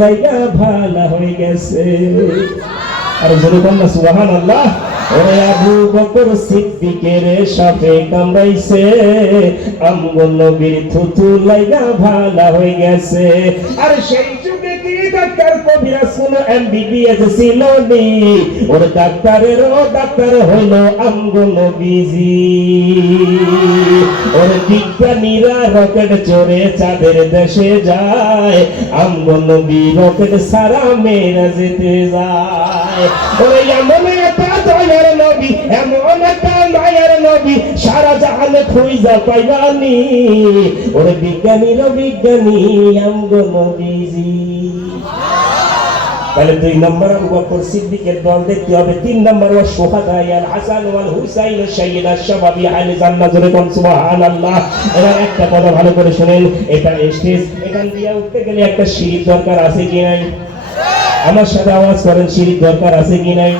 থুতু ভালা হয়ে গেছে। আর জোরে না সুবাহান আল্লাহ ওরে আবু বকর সিদ্দিকের সাথে কামড়াইছে। আমগো নবীর থুতু লাইগা ভালা হয়ে গেছে। আর সেই ডাক্তার কবিরা শুনো এমবিবিএস ছিল নি ওর ডাক্তারেরও ডাক্তার হইল আমগো নবীজি। ওর বিজ্ঞানীরা রকেট চড়ে চাঁদের দেশে যায়, আমগো নবী রকেট সারা মেয়েরা যেতে যায়। ওরে এমন একটা দয়ার নবী, এমন একটা মায়ের নবী, সারা জাহানে খুঁজা পাইবানি। ওরে বিজ্ঞানীর বিজ্ঞানী আমগো নবীজি। তাহলে দুই নম্বর আবু বকর সিদ্দিকের দল দেখতে হবে। তিন নম্বর ও শুহাদা ইয়াল হাসান ওয়াল হুসাইন সাইয়্যিদা শাবাবি আহলে জান্নাত জোরে কোন, সুবহানাল্লাহ। এবার একটা কথা ভালো করে শুনেন। এটা স্টেজ এখান দিয়ে উঠতে গেলে একটা সিঁড়ির দরকার আছে কি নাই? আমার সাথে আওয়াজ করেন, সিঁড়ির দরকার আছে কি নাই?